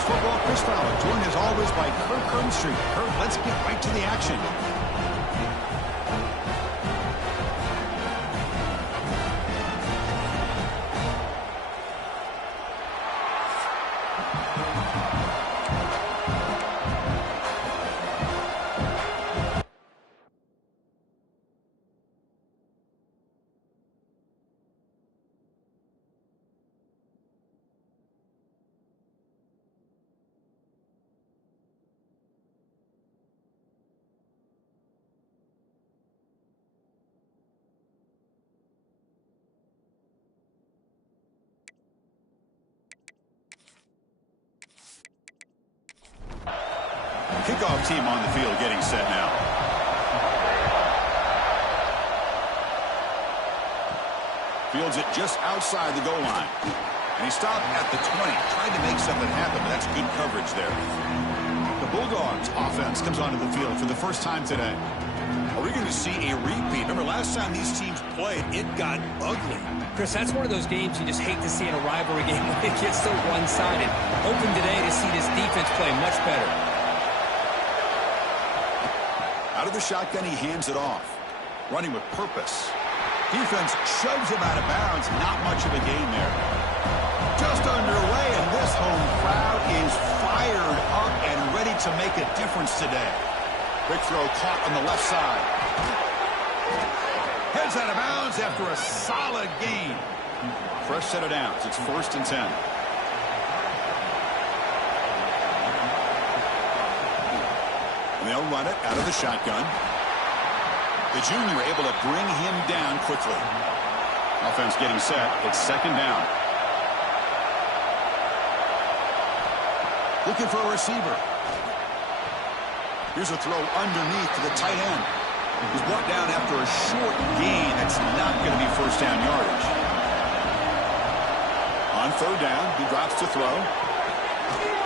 college football Chris Fowler, joined as always by Kirk Herbstreit. Kirk, let's get right to the action. Kickoff team on the field getting set now. Fields it just outside the goal line. And he stopped at the 20. Tried to make something happen, but that's good coverage there. The Bulldogs offense comes onto the field for the first time today. Are we going to see a repeat? Remember, last time these teams played, it got ugly. Chris, that's one of those games you just hate to see in a rivalry game when it gets so one-sided. Hoping today to see this defense play much better. Out of the shotgun, he hands it off. Running with purpose. Defense shoves him out of bounds. Not much of a gain there. Just underway, and this home crowd is fired up and ready to make a difference today. Quick throw caught on the left side. Heads out of bounds after a solid gain. Fresh set of downs. It's 1st and 10. And they'll run it out of the shotgun. The junior able to bring him down quickly. Offense getting set. It's 2nd down. Looking for a receiver. Here's a throw underneath to the tight end. He's brought down after a short gain. That's not going to be 1st down yardage. On 3rd down, he drops to throw.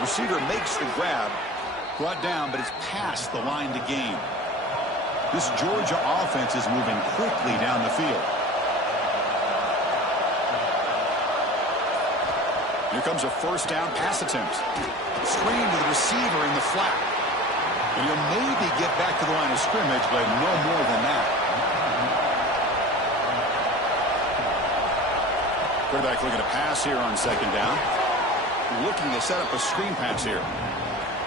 Receiver makes the grab. Brought down, but it's past the line to gain. This Georgia offense is moving quickly down the field. Here comes a 1st down pass attempt. Screen to the receiver in the flat. And he'll maybe get back to the line of scrimmage, but no more than that. Quarterback looking to pass here on 2nd down. Looking to set up a screen pass here.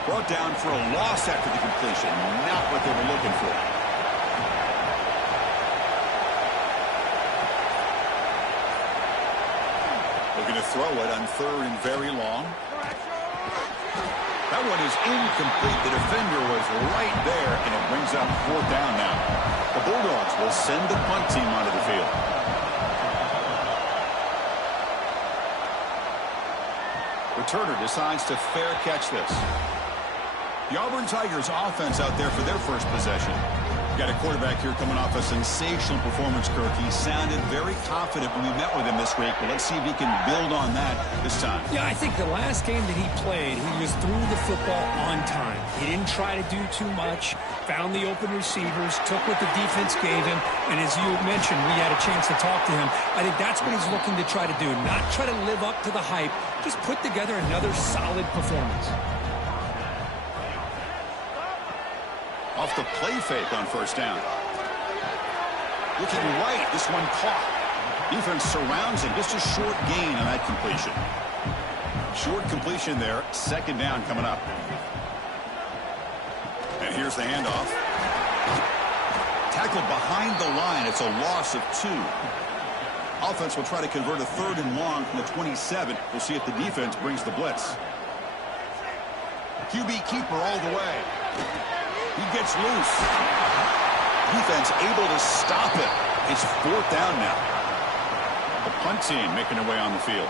Brought down for a loss after the completion. Not what they were looking for. Looking to throw it on 3rd and very long. That one is incomplete. The defender was right there, and it brings up 4th down now. The Bulldogs will send the punt team onto the field. Returner decides to fair catch this. The Auburn Tigers offense out there for their first possession. Got a quarterback here coming off a sensational performance, Kirk. He sounded very confident when we met with him this week, but let's see if he can build on that this time. Yeah, I think the last game that he played, he was threw the football on time. He didn't try to do too much, found the open receivers, took what the defense gave him, and as you mentioned, we had a chance to talk to him. I think that's what he's looking to try to do, not try to live up to the hype, just put together another solid performance. Off the play fake on 1st down. Looking right, this one caught. Defense surrounds him. Just a short gain on that completion. Short completion there. 2nd down coming up. And here's the handoff. Tackled behind the line. It's a loss of 2. Offense will try to convert a 3rd and long from the 27. We'll see if the defense brings the blitz. QB keeper all the way. He gets loose. Defense able to stop it. It's 4th down now. The punt team making their way on the field.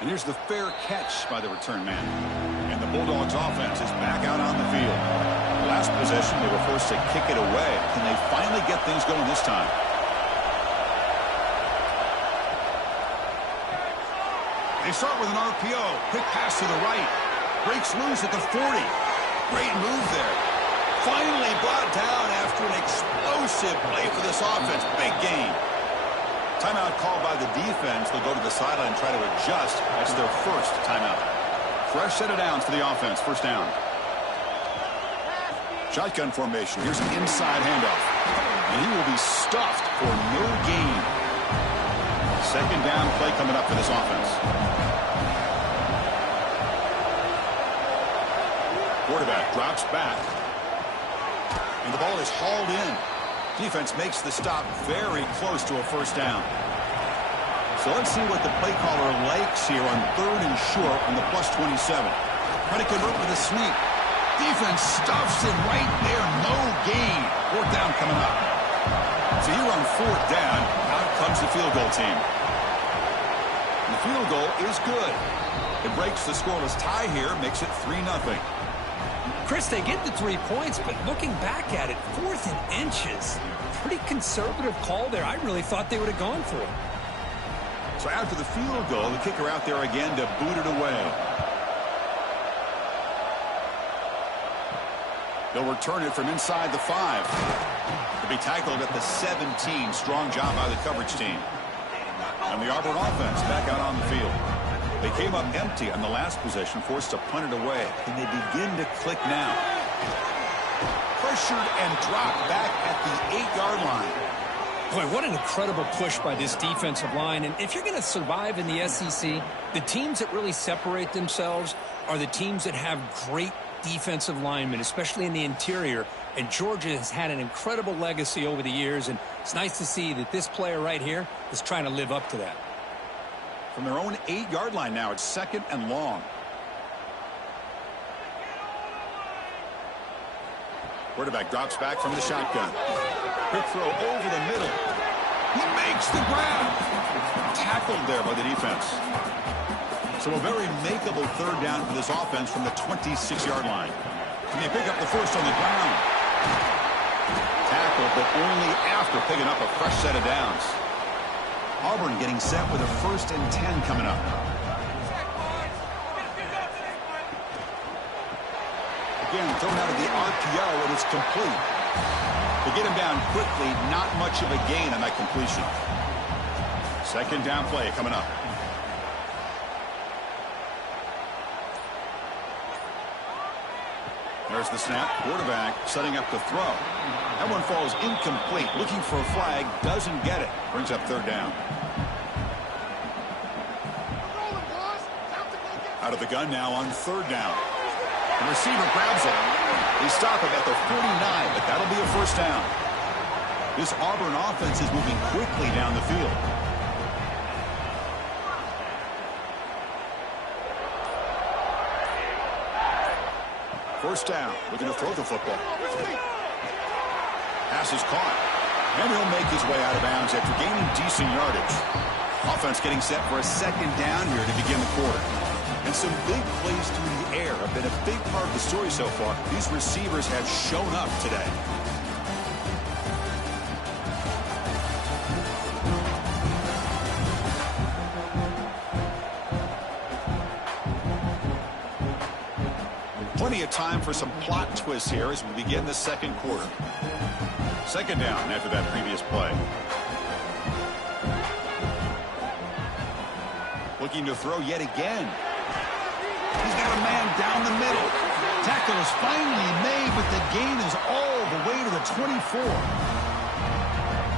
And here's the fair catch by the return man. And the Bulldogs offense is back out on the field. Last possession, they were forced to kick it away. Can they finally get things going this time? They start with an RPO. Quick pass to the right. Breaks loose at the 40. Great move there. Finally brought down after an explosive play for this offense. Big gain. Timeout called by the defense. They'll go to the sideline and try to adjust. That's their first timeout. Fresh set of downs for the offense. First down. Shotgun formation. Here's an inside handoff. And he will be stuffed for no gain. Second down play coming up for this offense. Quarterback drops back. And the ball is hauled in. Defense makes the stop very close to a first down. So let's see what the play caller likes here on 3rd and short on the +27. Trying to convert with a sneak. Defense stuffs him right there. No gain. 4th down coming up. So here on 4th down, out comes the field goal team. And the field goal is good. It breaks the scoreless tie here, makes it 3-0. Chris, they get the 3 points, but looking back at it, 4th and inches. Pretty conservative call there. I really thought they would have gone for it. So after the field goal, the kicker out there again to boot it away. They'll return it from inside the 5. To be tackled at the 17. Strong job by the coverage team. And the Auburn offense back out on the field. They came up empty on the last possession, forced to punt it away. And they begin to click now. Pressured and dropped back at the 8-yard line. Boy, what an incredible push by this defensive line. And if you're going to survive in the SEC, the teams that really separate themselves are the teams that have great defensive linemen, especially in the interior. And Georgia has had an incredible legacy over the years. And it's nice to see that this player right here is trying to live up to that. From their own 8-yard line now, it's 2nd and long. Quarterback drops back from the shotgun. Quick throw over the middle. He makes the grab. Tackled there by the defense. So a very makeable 3rd down for this offense from the 26-yard line. Can they pick up the first on the ground? Tackled, but only after picking up a fresh set of downs. Auburn getting set with a 1st and 10 coming up. Again, thrown out of the RPO, and it's complete. They get him down quickly, not much of a gain on that completion. 2nd down play coming up. There's the snap. Quarterback setting up the throw. That one falls incomplete. Looking for a flag. Doesn't get it. Brings up 3rd down. Out of the gun now on 3rd down. The receiver grabs it. They stop him at the 49, but that'll be a first down. This Auburn offense is moving quickly down the field. First down, looking to throw the football. Pass is caught. And he'll make his way out of bounds after gaining decent yardage. Offense getting set for a 2nd down here to begin the quarter. And some big plays through the air have been a big part of the story so far. These receivers have shown up today. Plenty of time for some plot twists here as we begin the 2nd quarter. 2nd down after that previous play. Looking to throw yet again. He's got a man down the middle. Tackle is finally made, but the gain is all the way to the 24.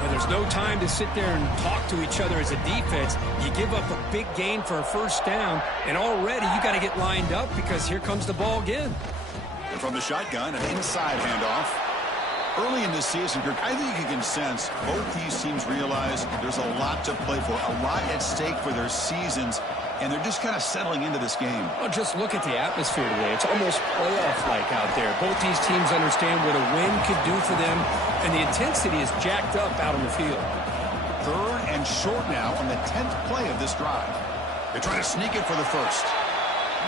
Well, there's no time to sit there and talk to each other as a defense. You give up a big gain for a first down, and already you got to get lined up because here comes the ball again. And from the shotgun, an inside handoff. Early in this season, I think you can sense both these teams realize there's a lot to play for, a lot at stake for their seasons, and they're just kind of settling into this game. Well, just look at the atmosphere today. It's almost playoff-like out there. Both these teams understand what a win could do for them, and the intensity is jacked up out on the field. 3rd and short now on the 10th play of this drive. They're trying to sneak it for the first.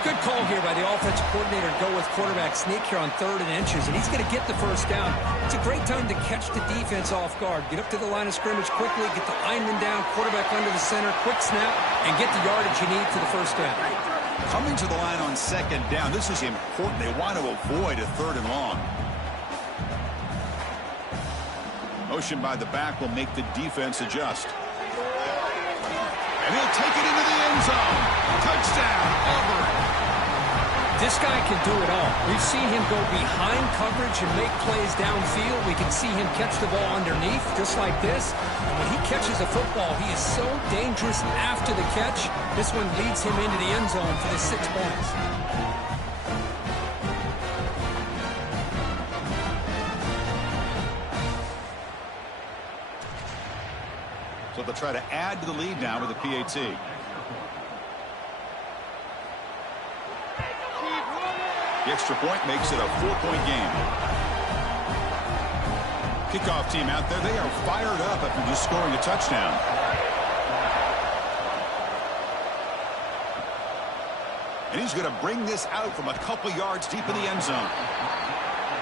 Good call here by the offensive coordinator to go with quarterback sneak here on 3rd and inches, and he's going to get the first down. It's a great time to catch the defense off guard. Get up to the line of scrimmage quickly, get the lineman down, quarterback under the center, quick snap, and get the yardage you need for the first down. Coming to the line on 2nd down, this is important. They want to avoid a 3rd and long. Motion by the back will make the defense adjust. And he'll take it into the end zone. Touchdown, Auburn. This guy can do it all. We've seen him go behind coverage and make plays downfield. We can see him catch the ball underneath, just like this. And when he catches a football, he is so dangerous after the catch. This one leads him into the end zone for the 6 points. So they'll try to add to the lead now with a PAT. The extra point makes it a 4-point game. Kickoff team out there, they are fired up after just scoring a touchdown. And he's going to bring this out from a couple yards deep in the end zone.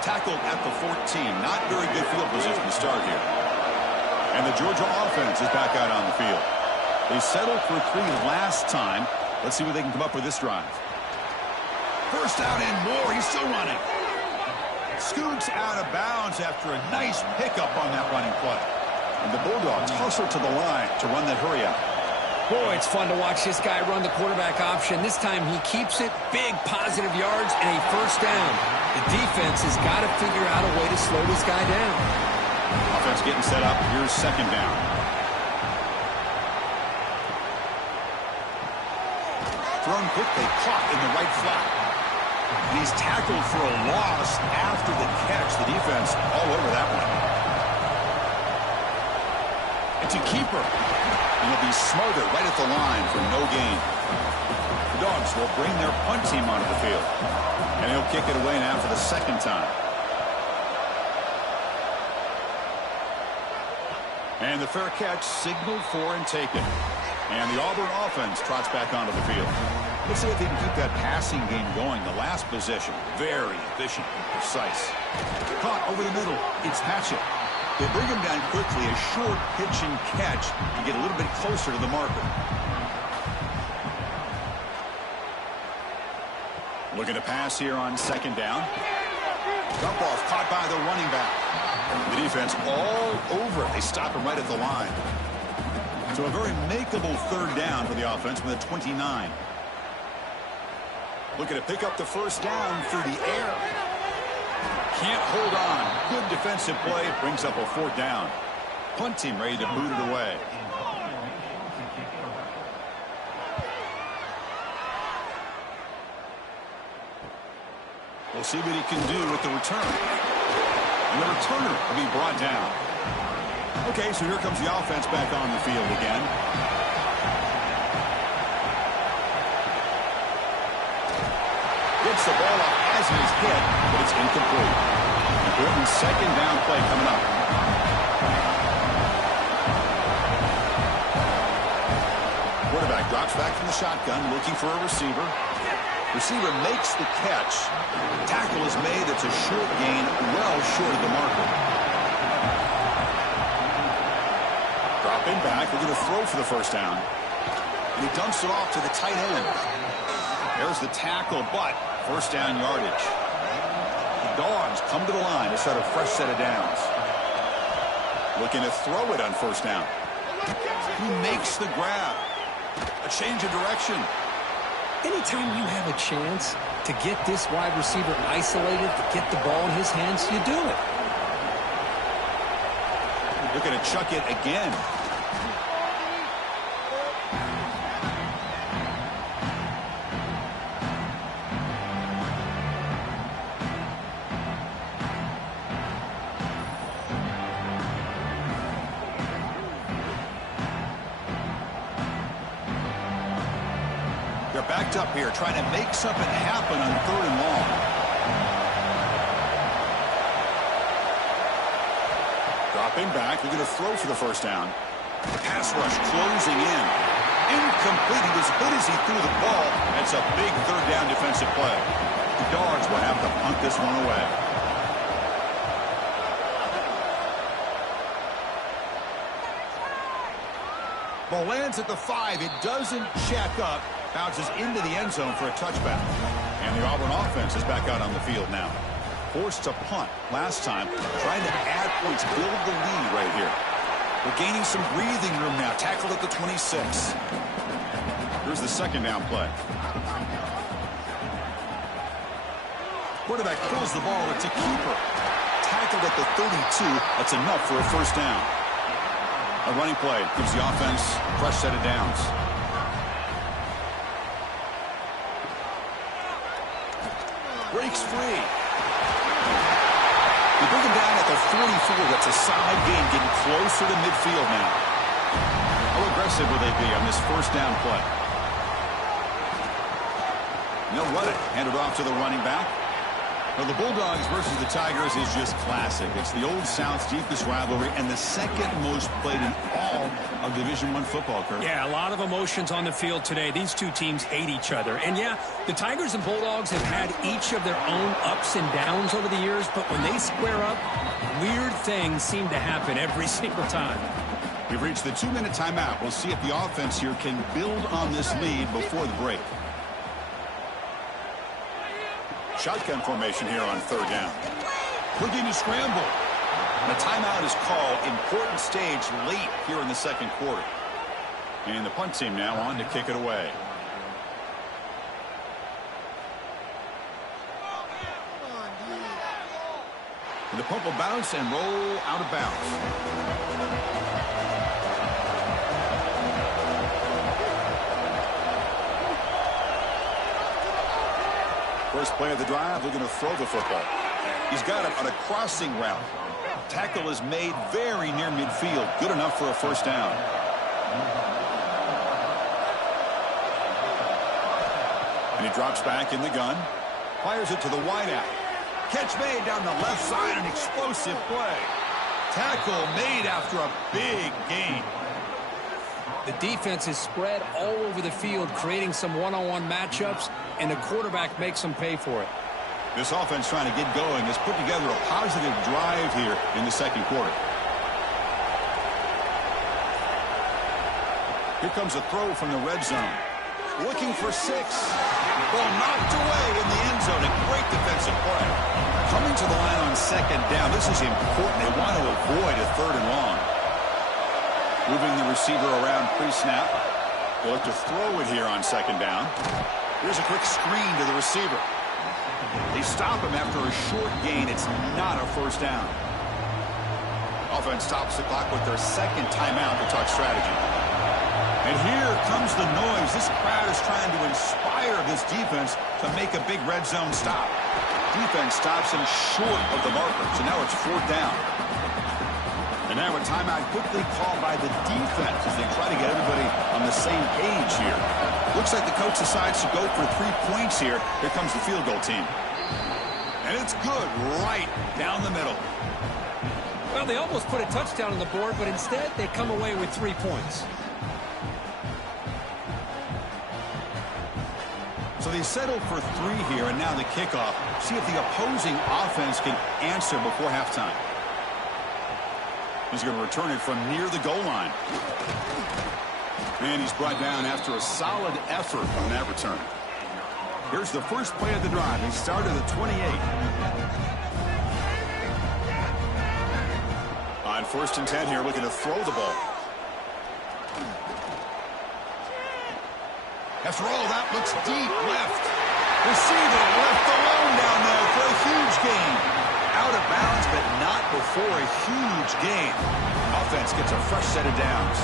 Tackled at the 14. Not very good field position to start here. And the Georgia offense is back out on the field. They settled for 3 last time. Let's see what they can come up with this drive. First down and more. He's still running. Scoots out of bounds after a nice pickup on that running play. And the Bulldogs hustle to the line to run that hurry out. Boy, it's fun to watch this guy run the quarterback option. This time he keeps it. Big positive yards and a first down. The defense has got to figure out a way to slow this guy down. Offense getting set up. Here's second down. Thrown quickly, caught in the right flat. And he's tackled for a loss after the catch. The defense all over that one. It's a keeper. And he'll be smothered right at the line for no gain. The Dogs will bring their punt team onto the field. And he'll kick it away now for the second time. And the fair catch signaled for and taken. And the Auburn offense trots back onto the field. Let's see if they can keep that passing game going. The last possession, very efficient and precise. Caught over the middle. It's Hatchett. They bring him down quickly. A short pitch and catch to get a little bit closer to the marker. Looking to pass here on second down. Dump off caught by the running back. The defense all over it. They stop him right at the line. So a very makeable third down for the offense with a 29. Looking to pick up the first down through the air. Can't hold on. Good defensive play. Brings up a fourth down. Punt team ready to boot it away. We'll see what he can do with the return. And the returner will be brought down. Okay, so here comes the offense back on the field again. Gets the ball up as it is hit, but it's incomplete. Important second down play coming up. Quarterback drops back from the shotgun, looking for a receiver. Receiver makes the catch. Tackle is made. It's a short gain, well short of the marker. Dropping back, we're going to throw for the first down. And he dumps it off to the tight end. There's the tackle, but first down yardage. The Dogs come to the line to start a fresh set of downs. Looking to throw it on first down. He makes the grab. A change of direction. Anytime you have a chance to get this wide receiver isolated, to get the ball in his hands, you do it. Looking to chuck it again. They're backed up here, trying to make something happen on third and long. Dropping back, we're going to throw for the first down. The pass rush closing in. Incomplete. He was good as he threw the ball. That's a big third down defensive play. The Dogs will have to punt this one away. Ball lands at the 5. It doesn't check up. Bounces into the end zone for a touchback. And the Auburn offense is back out on the field now. Forced to punt last time. Trying to add points, build the lead right here. We're gaining some breathing room now. Tackled at the 26. Here's the second down play. Quarterback pulls the ball. It's a keeper. Tackled at the 32. That's enough for a first down. A running play gives the offense a fresh set of downs. Breaks free. They bring him down at the 44. That's a solid gain, getting closer to midfield now. How aggressive will they be on this first down play? And they'll run it. Hand it off to the running back. Well, the Bulldogs versus the Tigers is just classic. It's the Old South's deepest rivalry and the second most played in all of Division I football, Kurt. Yeah, a lot of emotions on the field today. These two teams hate each other. And, yeah, the Tigers and Bulldogs have had each of their own ups and downs over the years, but when they square up, weird things seem to happen every single time. We've reached the 2-minute timeout. We'll see if the offense here can build on this lead before the break. Shotgun formation here on third down. Looking to scramble. And a timeout is called. Important stage late here in the second quarter. And the punt team now on to kick it away. And the punt will bounce and roll out of bounds. First play of the drive, looking to throw the football. He's got it on a crossing route. Tackle is made very near midfield. Good enough for a first down. And he drops back in the gun. Fires it to the wideout. Catch made down the left side. An explosive play. Tackle made after a big gain. The defense is spread all over the field, creating some one-on-one matchups, and the quarterback makes them pay for it. This offense trying to get going has put together a positive drive here in the second quarter. Here comes a throw from the red zone. Looking for 6. Ball knocked away in the end zone. A great defensive play. Coming to the line on second down. This is important. They want to avoid a third and long. Moving the receiver around pre-snap. They'll look to throw it here on second down. Here's a quick screen to the receiver. They stop him after a short gain. It's not a first down. Offense stops the clock with their second timeout to talk strategy. And here comes the noise. This crowd is trying to inspire this defense to make a big red zone stop. Defense stops him short of the marker. So now it's fourth down. And now a timeout quickly called by the defense as they try to get everybody on the same page here. Looks like the coach decides to go for 3 points here. Here comes the field goal team. And it's good right down the middle. Well, they almost put a touchdown on the board, but instead they come away with 3 points. So they settle for 3 here, and now the kickoff. See if the opposing offense can answer before halftime. He's going to return it from near the goal line. And he's brought down after a solid effort on that return. Here's the first play of the drive. He started at 28. On 1st and 10 here, looking to throw the ball. After all, that looks deep left. Receiver left alone down there for a huge gain. Out of bounds, but not before a huge gain. Offense gets a fresh set of downs.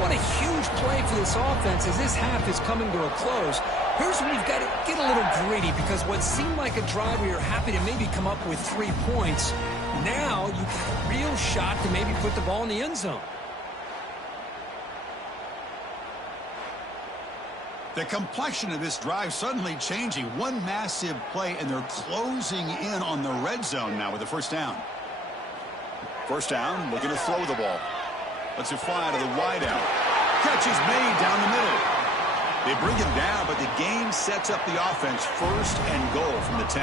What a huge play for this offense as this half is coming to a close. Here's where you've got to get a little greedy because what seemed like a drive where you're happy to maybe come up with 3 points, now you've got a real shot to maybe put the ball in the end zone. The complexion of this drive suddenly changing. One massive play, and they're closing in on the red zone now with the first down. First down, looking to throw the ball. Lets it fly to the wideout. Catch is made down the middle. They bring him down, but the gain sets up the offense. First and goal from the 10.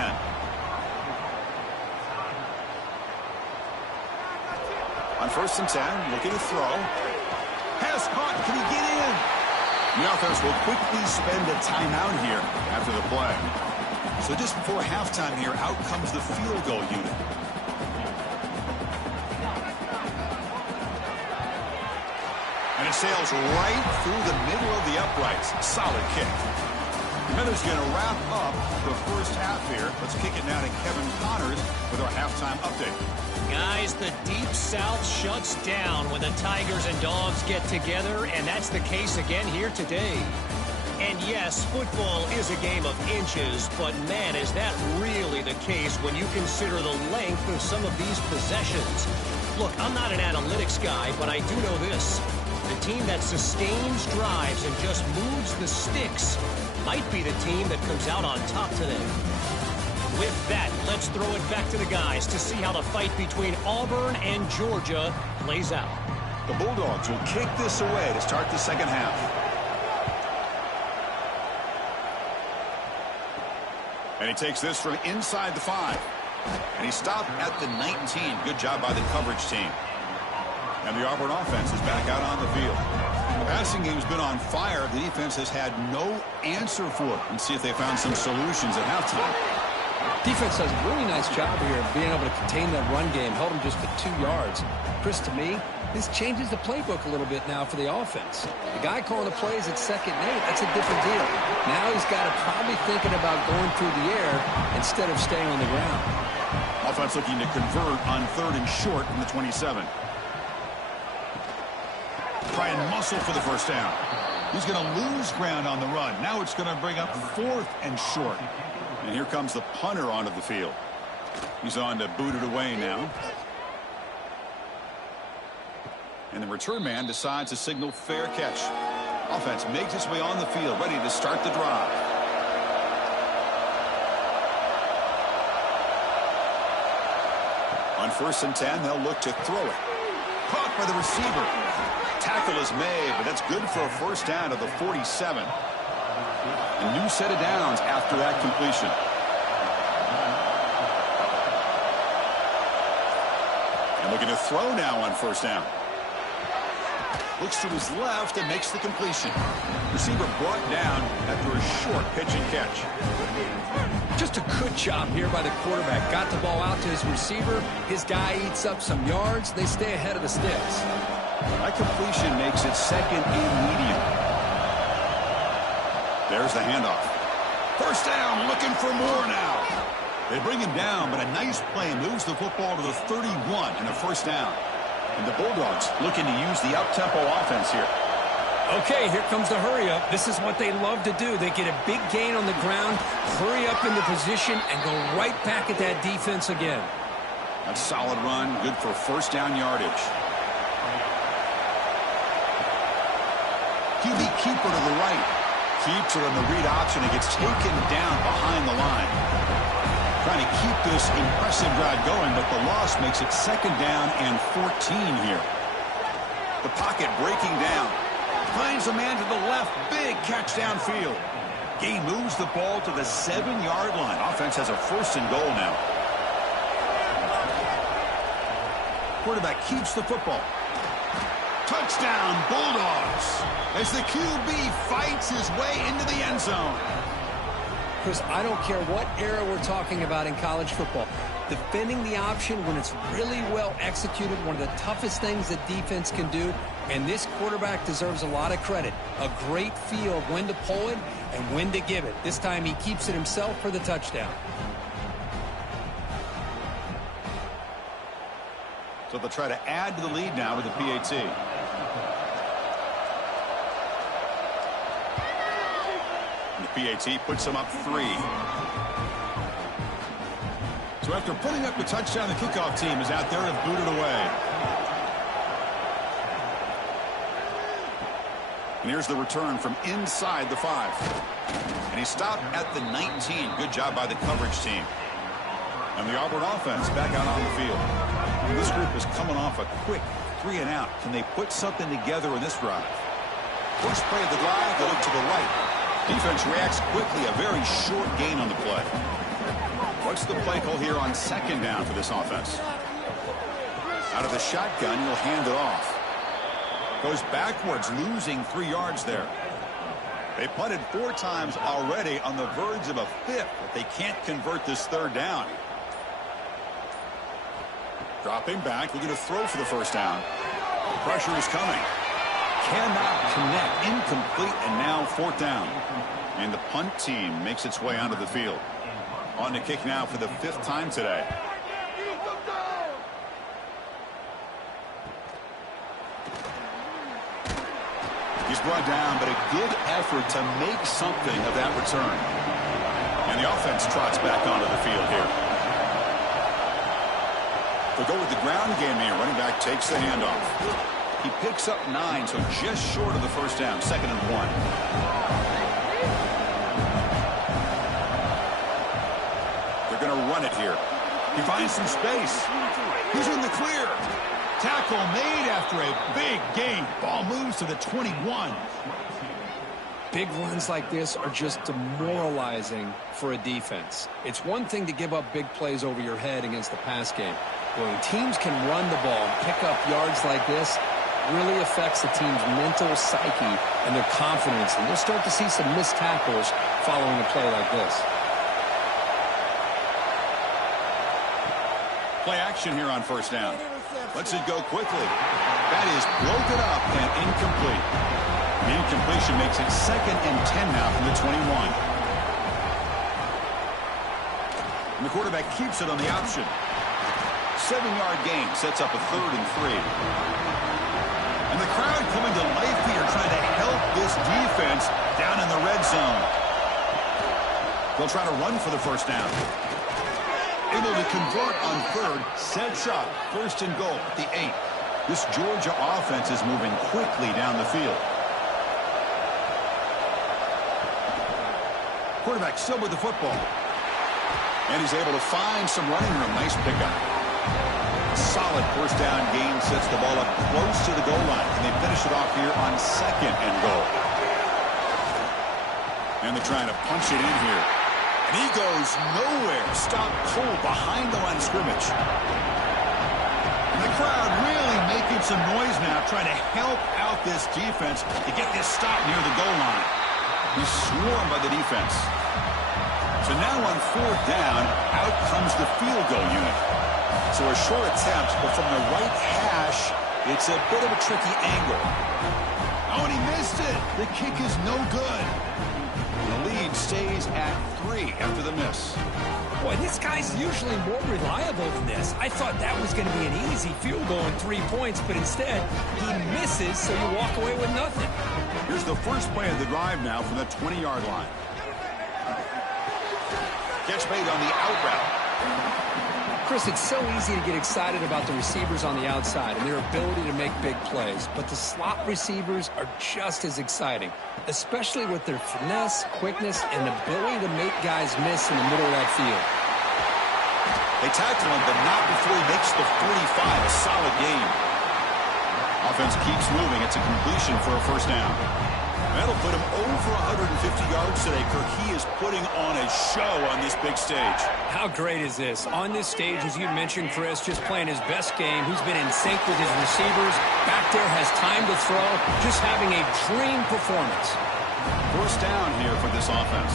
On 1st and 10, looking to throw. Pass caught. Can he get in? The offense will quickly spend a timeout here after the play. So just before halftime here, out comes the field goal unit. it sails right through the middle of the uprights. Solid kick. The Miners going to wrap up the first half here. Let's kick it now to Kevin Connors with our halftime update. Guys, the Deep South shuts down when the Tigers and Dogs get together, and that's the case again here today. And yes, football is a game of inches, but man, is that really the case when you consider the length of some of these possessions. Look, I'm not an analytics guy, but I do know this. The team that sustains drives and just moves the sticks might be the team that comes out on top today. With that, let's throw it back to the guys to see how the fight between Auburn and Georgia plays out. The Bulldogs will kick this away to start the second half. And he takes this from inside the 5. And he stopped at the 19. Good job by the coverage team. And the Auburn offense is back out on the field. The passing game's been on fire. The defense has had no answer for it. Let's see if they found some solutions at halftime. Defense does a really nice job here of being able to contain that run game, held them just to 2 yards. Chris, to me, this changes the playbook a little bit now for the offense. The guy calling the plays at 2nd and 8, that's a different deal. Now he's got to probably thinking about going through the air instead of staying on the ground. Offense looking to convert on 3rd and short from the 27. Try and muscle for the first down. He's going to lose ground on the run. Now it's going to bring up 4th and short. And here comes the punter onto the field. He's on to boot it away now. And the return man decides to signal fair catch. Offense makes its way on the field, ready to start the drive. On 1st and 10, they'll look to throw it. Caught by the receiver. Tackle is made, but that's good for a first down to the 47. A new set of downs after that completion. And looking to throw now on 1st down. Looks to his left and makes the completion. Receiver brought down after a short pitch and catch. Just a good job here by the quarterback. Got the ball out to his receiver. His guy eats up some yards. They stay ahead of the sticks. That completion makes it 2nd and medium. There's the handoff. First down, looking for more now. They bring him down, but a nice play moves the football to the 31 and a first down. And the Bulldogs looking to use the up-tempo offense here. Okay, here comes the hurry-up. This is what they love to do. They get a big gain on the ground, hurry up into position, and go right back at that defense again. That's a solid run, good for first down yardage. QB keeper to the right. Keeps it on the read option and gets taken down behind the line. Trying to keep this impressive drive going, but the loss makes it 2nd down and 14 here. The pocket breaking down. Finds a man to the left. Big catch downfield. Gain moves the ball to the 7-yard line. Offense has a 1st and goal now. Quarterback keeps the football. Touchdown, Bulldogs, as the QB fights his way into the end zone. Chris, I don't care what era we're talking about in college football. Defending the option when it's really well executed, one of the toughest things that defense can do, and this quarterback deserves a lot of credit. A great feel of when to pull it and when to give it. This time he keeps it himself for the touchdown. So they'll try to add to the lead now with the PAT. And the PAT puts them up 3. So after putting up the touchdown, the kickoff team is out there to boot it away. And here's the return from inside the 5. And he stopped at the 19. Good job by the coverage team. And the Auburn offense back out on the field. And this group is coming off a quick 3 and out. Can they put something together in this drive? First play of the drive, they look to the right. Defense reacts quickly, a very short gain on the play. What's the play call here on 2nd down for this offense? Out of the shotgun, he'll hand it off. Goes backwards, losing 3 yards there. They punted 4 times already, on the verge of a 5th, but they can't convert this 3rd down. Dropping back, looking to throw for the first down. Pressure is coming. cannot connect. Incomplete, and now fourth down. And the punt team makes its way onto the field. On to kick now for the 5th time today. He's brought down, but a good effort to make something of that return. And the offense trots back onto the field here. They'll go with the ground game here. Running back takes the handoff. He picks up 9, so just short of the first down. 2nd and 1. They're going to run it here. He finds some space. He's in the clear. Tackle made after a big gain. Ball moves to the 21. Big runs like this are just demoralizing for a defense. It's one thing to give up big plays over your head against the pass game. But when teams can run the ball and pick up yards like this, it really affects the team's mental psyche and their confidence. And you'll start to see some missed tackles following a play like this. Play action here on first down. Lets it go quickly. That is broken up and incomplete. The incompletion makes it 2nd and 10 now from the 21. And the quarterback keeps it on the option. 7-yard gain sets up a 3rd and 3. And the crowd coming to life here trying to help this defense down in the red zone. They'll try to run for the first down. Able to convert on 3rd, sets up 1st and goal at the 8. This Georgia offense is moving quickly down the field. Quarterback still with the football. And he's able to find some running room. Nice pickup. Solid first down gain sets the ball up close to the goal line. And they finish it off here on 2nd and goal. And they're trying to punch it in here. And he goes nowhere. Stop cold behind the line of scrimmage. And the crowd really making some noise now, trying to help out this defense to get this stop near the goal line. He's swarmed by the defense. So now on 4th down, out comes the field goal unit. So a short attempt, but from the right hash, it's a bit of a tricky angle. Oh, and he missed it. The kick is no good. The lead stays at 3 after the miss. Boy, this guy's usually more reliable than this. I thought that was going to be an easy field goal and 3 points, but instead, he misses, so you walk away with nothing. Here's the first play of the drive now from the 20-yard line. Catch made on the out route. Chris, it's so easy to get excited about the receivers on the outside and their ability to make big plays, but the slot receivers are just as exciting, especially with their finesse, quickness, and ability to make guys miss in the middle of that field. They tackle him, but not before he makes the 45, a solid gain. Offense keeps moving. It's a completion for a first down. That'll put him over 150 yards today. Kirk, he is putting on a show on this big stage. How great is this? On this stage, as you mentioned, Chris, just playing his best game. He's been in sync with his receivers. Back there, has time to throw. Just having a dream performance. First down here for this offense.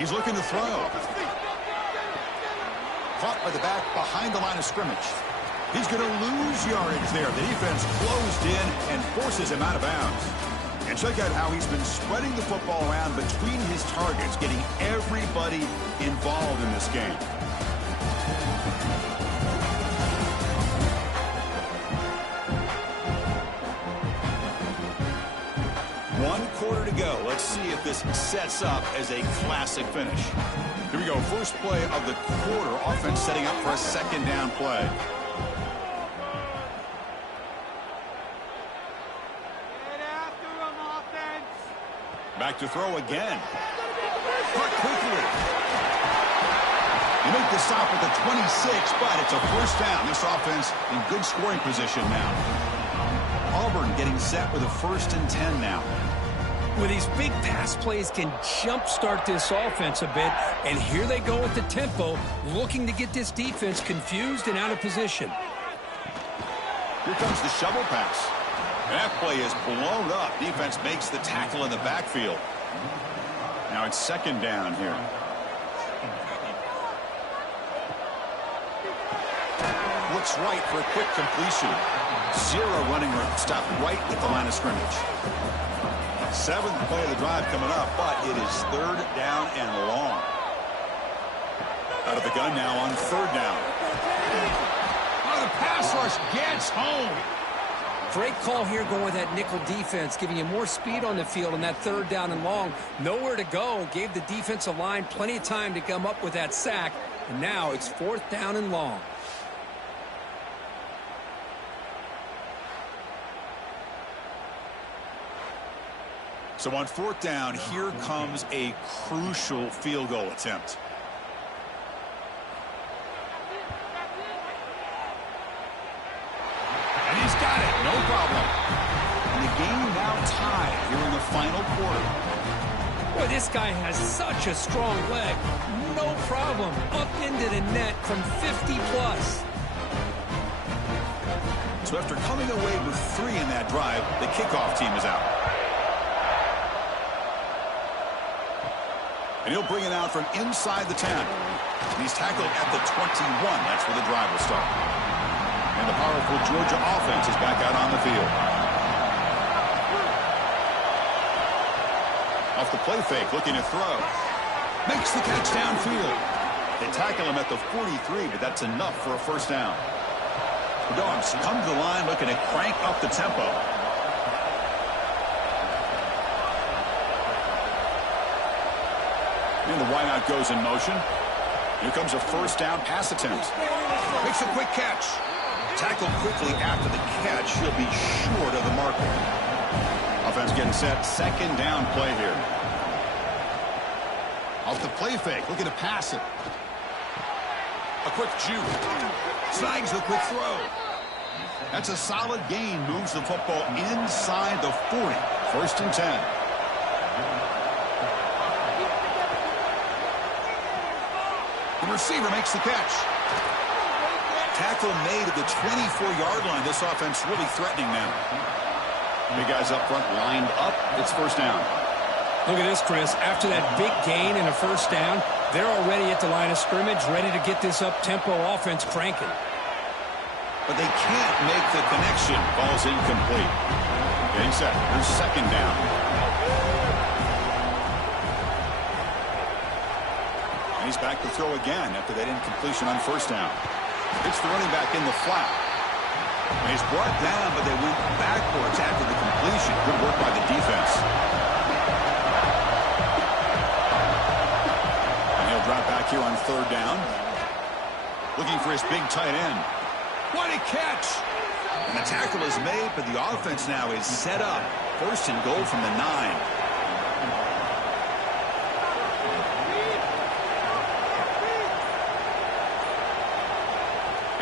He's looking to throw. Caught by the back behind the line of scrimmage. He's going to lose yardage there. The defense closed in and forces him out of bounds. And check out how he's been spreading the football around between his targets, getting everybody involved in this game. One quarter to go. Let's see if this sets up as a classic finish. Here we go. First play of the quarter. Offense setting up for a 2nd down play. Back to throw again. Cut quickly. You make the stop at the 26, but it's a first down. This offense in good scoring position now. Auburn getting set with a 1st and 10 now. Well, these big pass plays can jumpstart this offense a bit, and here they go with the tempo, looking to get this defense confused and out of position. Here comes the shovel pass. That play is blown up. Defense makes the tackle in the backfield. Now it's 2nd down here. looks right for a quick completion. Zero running room. Stopped right at the line of scrimmage. Seventh play of the drive coming up, but it is third down and long. Out of the gun now on third down. Oh, the pass rush gets home. Great call here going with that nickel defense, giving you more speed on the field on that third down and long. Nowhere to go. Gave the defensive line plenty of time to come up with that sack. And now it's fourth down and long. So on fourth down, here comes a crucial field goal attempt. And he's got it, no problem. And the game now tied here in the final quarter. Boy, this guy has such a strong leg. No problem. Up into the net from 50 plus. So after coming away with 3 in that drive, the kickoff team is out. And he'll bring it out from inside the 10. And he's tackled at the 21. That's where the drive will start. And the powerful Georgia offense is back out on the field. Off the play fake, looking to throw. Makes the catch downfield. They tackle him at the 43, but that's enough for a first down. The Dogs come to the line looking to crank up the tempo. And the wideout goes in motion. Here comes a first down pass attempt. Makes a quick catch. Tackled quickly after the catch. He'll be short of the marker. Offense getting set. Second down play here. Off the play fake. Looking to pass it. A quick juke. Snags the quick throw. That's a solid gain. Moves the football inside the 40. First and 10. The receiver makes the catch. Tackle made at the 24-yard line. This offense really threatening now. Big guys up front lined up. It's first down. Look at this, Chris. After that big gain and a first down, they're already at the line of scrimmage, ready to get this up-tempo offense cranking. But they can't make the connection. Ball's incomplete. Getting set. Here's second down. And he's back to throw again after that incompletion on first down. It's the running back in the flat. And he's brought down, but they went backwards after the completion. Good work by the defense. And he'll drop back here on third down. Looking for his big tight end. What a catch! And the tackle is made, but the offense now is set up. First and goal from the 9.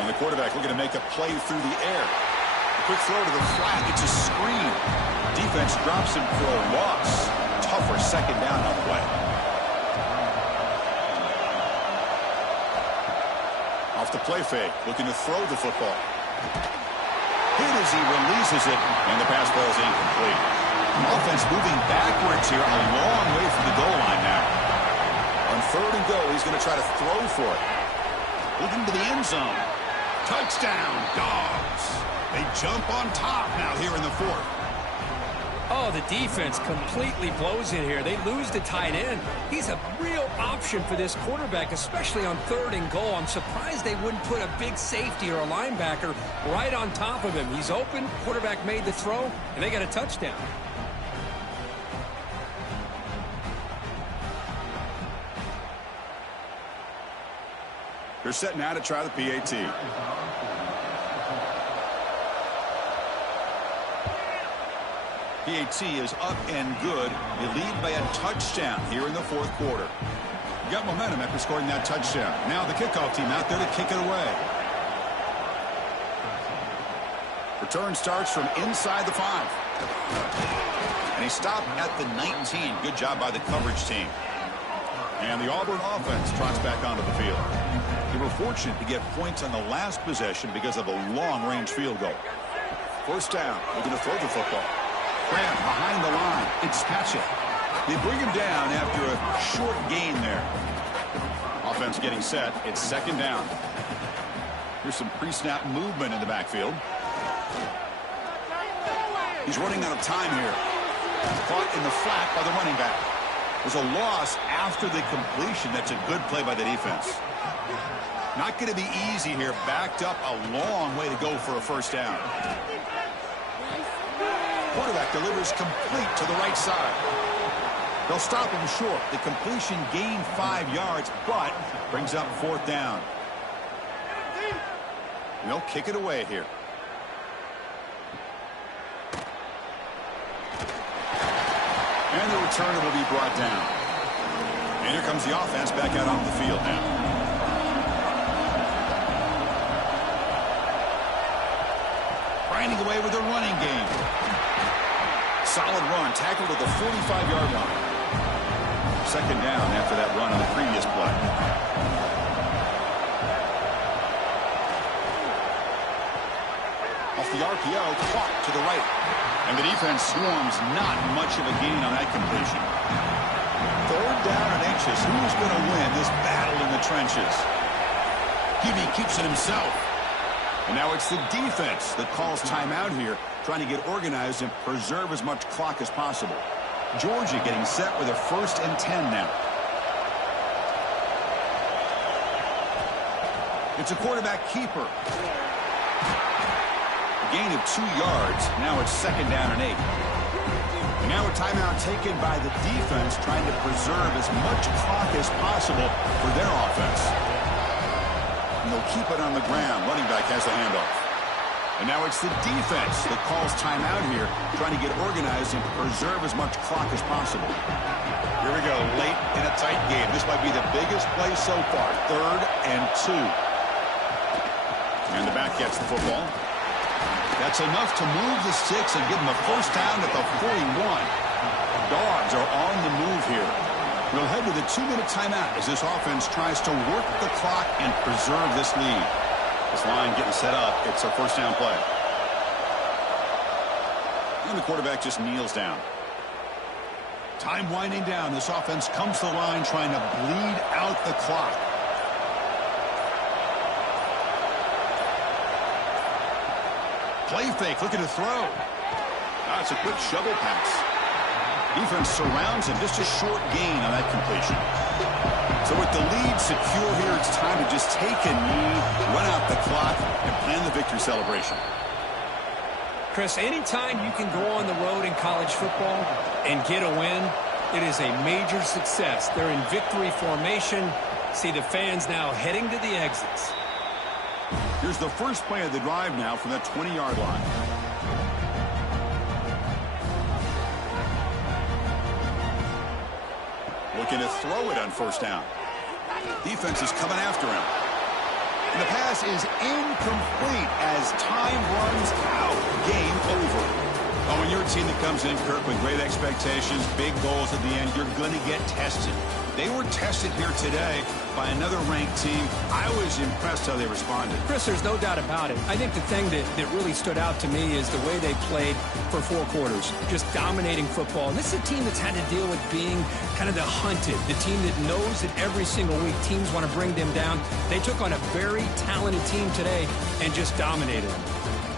And the quarterback looking to make a play through the air. A quick throw to the flat. It's a screen. Defense drops him for a loss. Tougher second down on the way. Off the play fake. Looking to throw the football. Hit as he releases it. And the pass ball is incomplete. Offense moving backwards here a long way from the goal line now. On third and goal, he's going to try to throw for it. Looking to the end zone. Touchdown, Dogs. They jump on top now here in the fourth. Oh, the defense completely blows it here. They lose the tight end. He's a real option for this quarterback, especially on third and goal. I'm surprised they wouldn't put a big safety or a linebacker right on top of him. He's open, quarterback made the throw, and they got a touchdown. They're set now to try the PAT. PAT is up and good. They lead by a touchdown here in the fourth quarter. You got momentum after scoring that touchdown. Now the kickoff team out there to kick it away. Return starts from inside the 5. And he stopped at the 19. Good job by the coverage team. And the Auburn offense trots back onto the field. They were fortunate to get points on the last possession because of a long-range field goal. First down, looking to throw the football. Grant behind the line. It's Patchett. They bring him down after a short gain there. Offense getting set. It's second down. Here's some pre-snap movement in the backfield. He's running out of time here. Caught in the flat by the running back. There's a loss after the completion. That's a good play by the defense. Not going to be easy here. Backed up a long way to go for a first down. Quarterback delivers complete to the right side. They'll stop him short. The completion gained 5 yards, but brings up fourth down. They'll kick it away here. And the returner will be brought down. And here comes the offense back out on the field now. Grinding away with a running game. Solid run, tackled at the 45-yard line. Second down after that run on the previous play. Off the RPO, caught to the right. And the defense swarms, not much of a gain on that completion. Third down and inches. Who's going to win this battle in the trenches? Hebe keeps it himself. And now it's the defense that calls timeout here, trying to get organized and preserve as much clock as possible. Georgia getting set with a 1st and 10 now. It's a quarterback keeper. Gain of 2 yards. Now it's second down and 8. And now a timeout taken by the defense, trying to preserve as much clock as possible for their offense. And they'll keep it on the ground. Running back has the handoff. And now it's the defense that calls timeout here, trying to get organized and preserve as much clock as possible. Here we go, late in a tight game. This might be the biggest play so far. 3rd and 2. And the back gets the football. That's enough to move the sticks and give them a first down at the 41. Dogs are on the move here. We'll head to the 2-minute timeout as this offense tries to work the clock and preserve this lead. This line getting set up. It's a first down play. And the quarterback just kneels down. Time winding down. This offense comes to the line trying to bleed out the clock. Play fake, looking to throw. That's a quick shovel pass. Defense surrounds him, just a short gain on that completion. So with the lead secure here, it's time to just take a knee, run out the clock, and plan the victory celebration. Chris, anytime you can go on the road in college football and get a win, it is a major success. They're in victory formation. See the fans now heading to the exits. Here's the first play of the drive now from that 20-yard line. Looking to throw it on first down. Defense is coming after him. And the pass is incomplete as time runs out. Game over. Oh, when you're a team that comes in, Kirk, with great expectations, big goals at the end, you're going to get tested. They were tested here today by another ranked team. I was impressed how they responded. Chris, there's no doubt about it. I think the thing that really stood out to me is the way they played for 4 quarters, just dominating football. And this is a team that's had to deal with being kind of the hunted, the team that knows that every single week teams want to bring them down. They took on a very talented team today and just dominated them.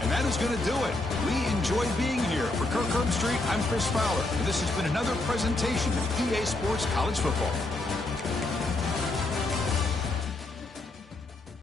And that is going to do it. We enjoyed being here. For Kirk Herbstreit, I'm Chris Fowler. And this has been another presentation of EA Sports College Football.